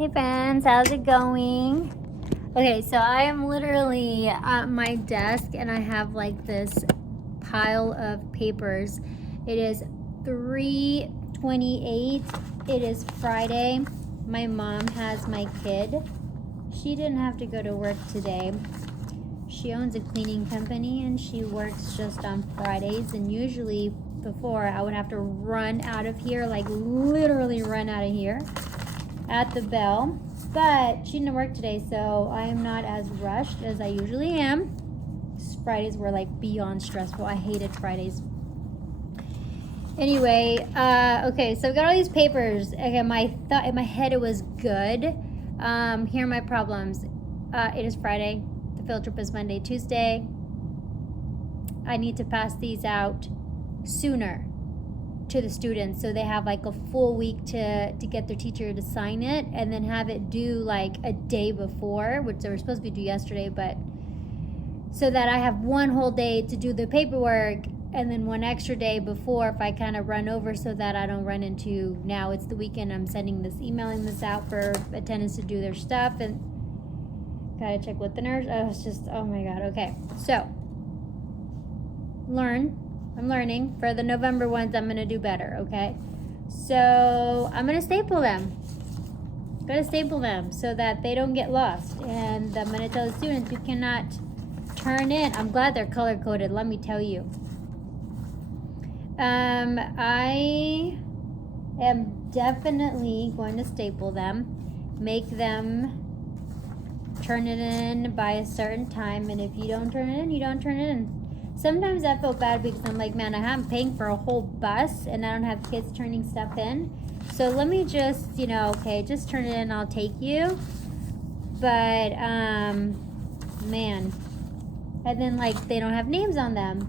Hey friends, how's it going? Okay, so I am literally at my desk and I have like this pile of papers. It is 3:28. It is Friday. My mom has my kid. She didn't have to go to work today. She owns a cleaning company and she works just on Fridays, and usually before I would have to run out of here, like literally run out of here at the bell, but she didn't work today, so I am not as rushed as I usually am. Fridays were like beyond stressful. I hated Fridays. Anyway, okay, so I've got all these papers. Okay, my thought in my head it was good. Here are my problems. It is Friday. The field trip is Monday, Tuesday. I need to pass these out sooner to the students, so they have like a full week to get their teacher to sign it, and then have it due like a day before, which they were supposed to be due yesterday, but so that I have one whole day to do the paperwork and then one extra day before if I kind of run over, so that I don't run into, now it's the weekend, I'm emailing this out for attendants to do their stuff, and gotta check with the nurse. It's just, oh my god. Okay, so I'm learning. For the November ones, I'm gonna do better, okay? So I'm gonna staple them. So that they don't get lost. And I'm gonna tell the students, you cannot turn in. I'm glad they're color coded, let me tell you. I am definitely going to staple them, make them turn it in by a certain time, and if you don't turn it in, you don't turn it in. Sometimes I feel bad because I'm like, man, I'm paying for a whole bus and I don't have kids turning stuff in. So let me just, okay, just turn it in, I'll take you. But, man. And then like, they don't have names on them.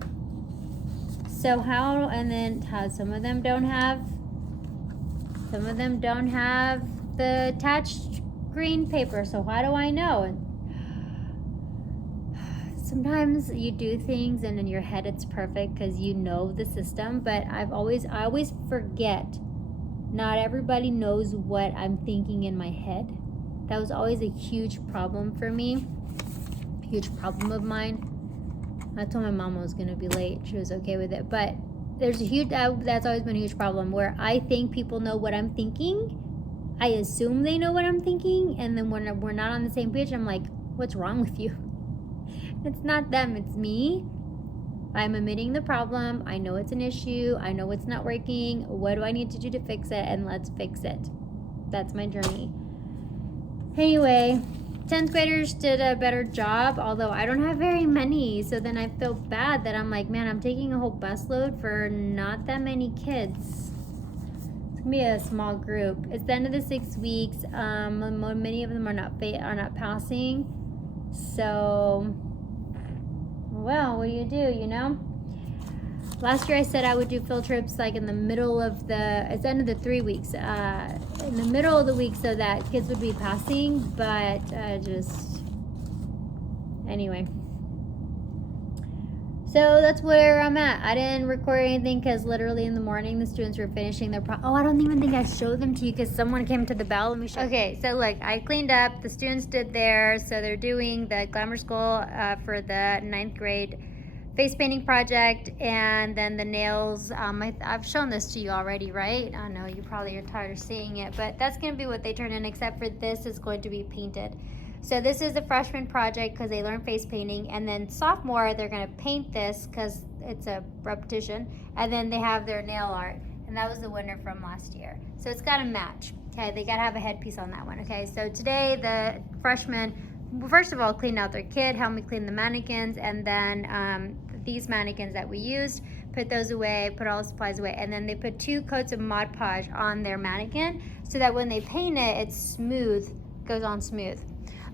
So how, and then how some of them don't have the attached green paper. So how do I know? Sometimes you do things and in your head it's perfect because you know the system, but I always forget not everybody knows what I'm thinking in my head. That was always a huge problem for me, huge problem of mine. I told my mom I was gonna be late. She was okay with it, but there's that's always been a huge problem where I think people know what I'm thinking. I assume they know what I'm thinking, and then when we're not on the same page, I'm like, what's wrong with you? It's not them, it's me. I'm admitting the problem. I know it's an issue. I know it's not working. What do I need to do to fix it? And let's fix it. That's my journey. Anyway, 10th graders did a better job, although I don't have very many. So then I feel bad that I'm like, man, I'm taking a whole busload for not that many kids. It's gonna be a small group. It's the end of the 6 weeks. Many of them are not passing. So, well, what do you do, Last year I said I would do field trips like in the middle of it's the end of the 3 weeks, in the middle of the week, so that kids would be passing, but anyway. So that's where I'm at. I didn't record anything because literally in the morning the students were finishing their I don't even think I showed them to you because someone came to the bell. Let me show you. Okay, so look, I cleaned up. The students did theirs. So they're doing the Glamour School for the 9th grade face painting project, and then the nails. I've shown this to you already, right? I know you probably are tired of seeing it, but that's going to be what they turn in, except for this is going to be painted. So this is the freshman project because they learn face painting, and then sophomore they're going to paint this because it's a repetition, and then they have their nail art, and that was the winner from last year. So it's got to match. Okay, they got to have a headpiece on that one. Okay, so today the freshmen, first of all, cleaned out their kit, helped me clean the mannequins, and then these mannequins that we used, put those away, put all the supplies away, and then they put 2 coats of Mod Podge on their mannequin so that when they paint it, it's smooth, goes on smooth.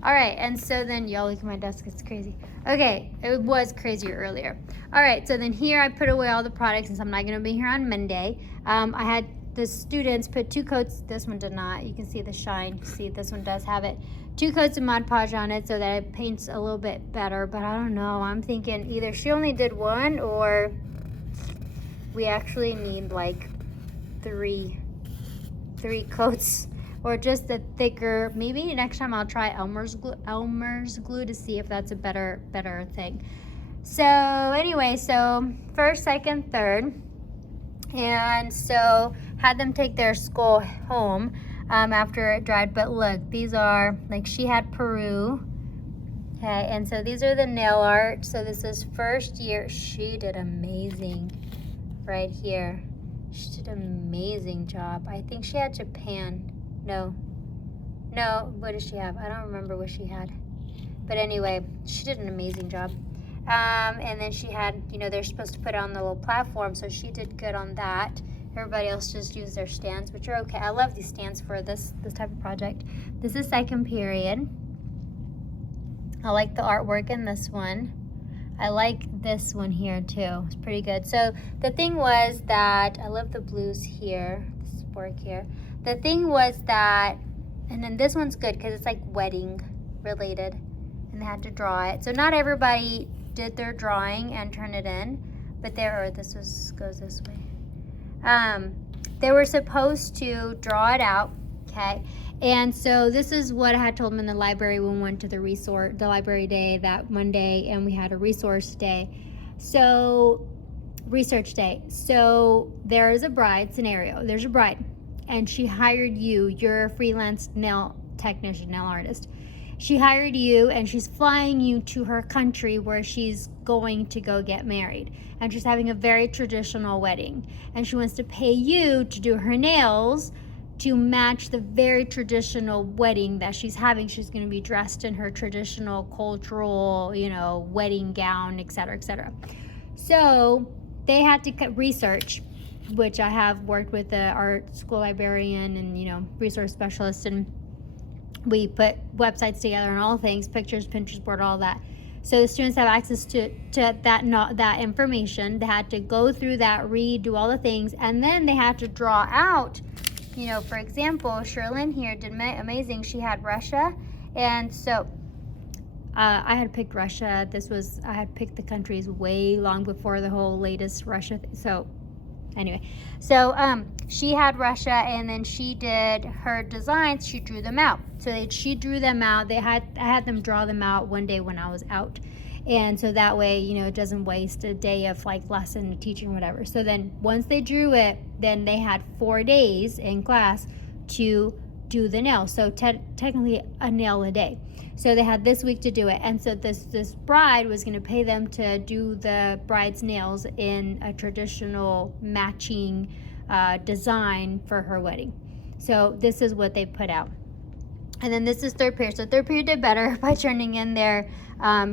All right, and so then, y'all look at my desk, it's crazy. Okay, it was crazier earlier. All right, so then here I put away all the products since I'm not gonna be here on Monday. I had the students put 2 coats, this one did not, you can see the shine, see this one does have it. 2 coats of Mod Podge on it so that it paints a little bit better, but I don't know, I'm thinking either she only did 1 or we actually need like 3 coats or just a thicker, maybe next time I'll try Elmer's glue to see if that's a better thing. So anyway, so first, second, third, and so had them take their skull home after it dried. But look, these are, like, she had Peru, okay, and so these are the nail art. So this is first year. She did amazing right here. She did an amazing job. I think she had Japan. No, what did she have? I don't remember what she had. But anyway, she did an amazing job. And then she had, you know, they're supposed to put it on the little platform, so she did good on that. Everybody else just used their stands, which are okay. I love these stands for this type of project. This is second period. I like the artwork in this one. I like this one here too. It's pretty good. So the thing was that, I love the blues here, this work here. The thing was that, and then this one's good because it's like wedding related, and they had to draw it. So not everybody did their drawing and turn it in, but goes this way. They were supposed to draw it out, okay? And so this is what I had told them in the library when we went to the library day that Monday, and we had a research day. So there's a bride scenario. There's a bride, and she hired you. You're a freelance nail technician, nail artist. She hired you, and she's flying you to her country where she's going to go get married. And she's having a very traditional wedding. And she wants to pay you to do her nails to match the very traditional wedding that she's having. She's going to be dressed in her traditional cultural, you know, wedding gown, etc., etc. So they had to research, which I have worked with the art school librarian and, you know, resource specialist, and we put websites together and all things, pictures, Pinterest board, all that. So the students have access to that information. They had to go through that, read, do all the things, and then they had to draw out. You know, for example, Sherlyn here did amazing. She had Russia, and so I had picked Russia. I had picked the countries way long before the whole latest Russia so anyway, so she had Russia, and then she did her designs. She drew them out. So she drew them out. I had them draw them out one day when I was out, and so that way, you know, it doesn't waste a day of like lesson teaching, whatever. So then once they drew it, then they had 4 days in class to do the nail. So technically a nail a day. So they had this week to do it. And so this bride was going to pay them to do the bride's nails in a traditional matching design for her wedding. So this is what they put out. And then this is third period. So third period did better by turning in their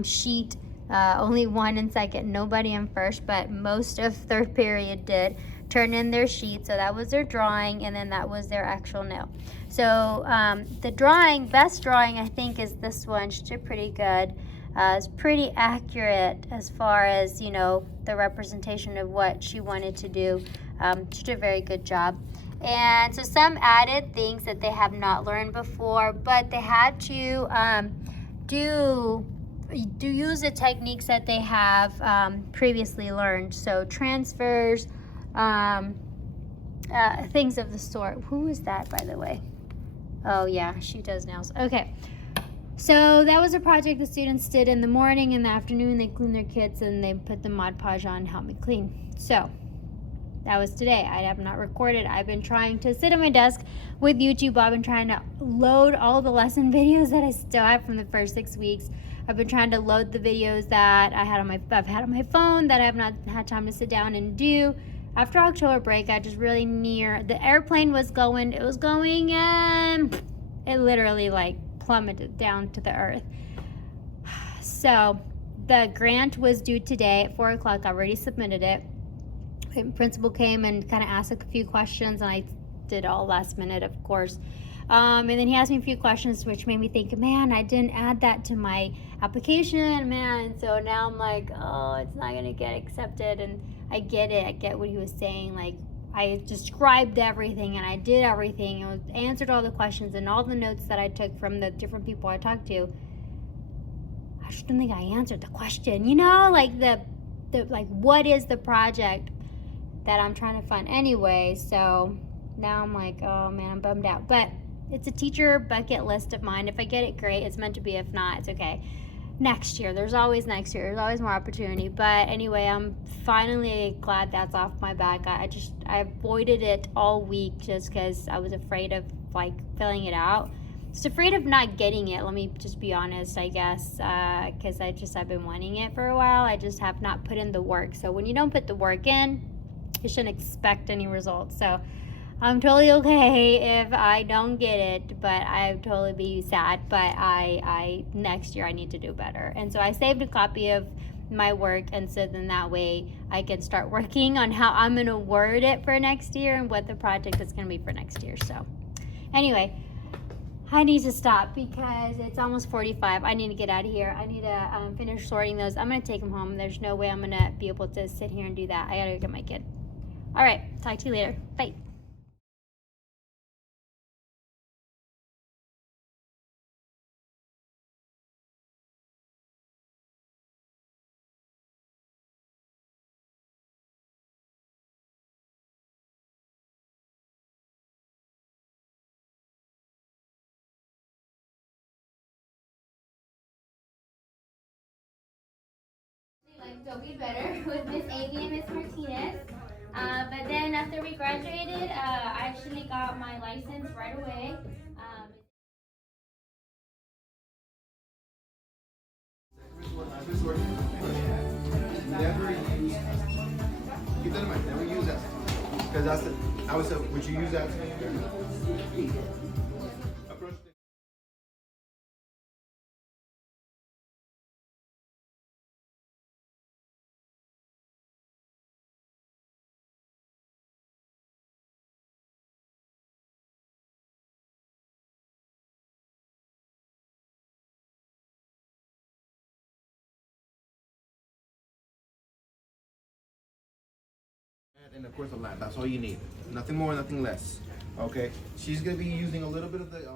sheet. Only one in second, nobody in first, but most of third period did turn in their sheet. So that was their drawing, and then that was their actual nail. So the best drawing I think is this one. She did pretty good. It's pretty accurate as far as, you know, the representation of what she wanted to do. She did a very good job. And so some added things that they have not learned before, but they had to use the techniques that they have previously learned. So transfers, things of the sort. Who is that, by the way? Oh yeah, she does nails. Okay, so that was a project the students did in the morning. In the afternoon, they cleaned their kits and they put the Mod Podge on and helped me clean. So that was today. I have not recorded. I've been trying to sit at my desk with YouTube. I've been trying to load all the lesson videos that I still have from the first 6 weeks. I've been trying to load the videos that I've had on my phone that I have not had time to sit down and do. After October break, I just really the airplane was going, it literally like plummeted down to the earth. So the grant was due today at 4 o'clock. I already submitted it. The principal came and kind of asked a few questions, and I did all last minute, of course. And then he asked me a few questions, which made me think, man, I didn't add that to my application, man. So now I'm like, oh, it's not going to get accepted. And I get it. I get what he was saying. Like, I described everything, and I did everything, and answered all the questions, and all the notes that I took from the different people I talked to. I just don't think I answered the question, you know, like the like, what is the project that I'm trying to fund anyway? So now I'm like, oh man, I'm bummed out. But it's a teacher bucket list of mine. If I get it, great. It's meant to be. If not, it's okay. Next year, there's always next year. There's always more opportunity. But anyway, I'm finally glad that's off my back. I avoided it all week just because I was afraid of like filling it out. Just afraid of not getting it. Let me just be honest, I guess, because I've been wanting it for a while. I just have not put in the work. So when you don't put the work in, you shouldn't expect any results. So I'm totally okay if I don't get it, but I'd totally be sad. But I next year I need to do better. And so I saved a copy of my work, and so then that way I can start working on how I'm gonna word it for next year and what the project is gonna be for next year. So anyway, I need to stop because it's almost 45. I need to get out of here. I need to finish sorting those. I'm gonna take them home. There's no way I'm gonna be able to sit here and do that. I gotta go get my kid. All right, talk to you later. Bye. Like Toby better with Miss Amy and Miss Martinez. But then after we graduated, I actually got my license right away. Never use, keep that in mind, never use that. Because that's the, I would say, would you use that? Approach the and of course a lap. That's all you need. Nothing more, nothing less. Okay. She's gonna be using a little bit of the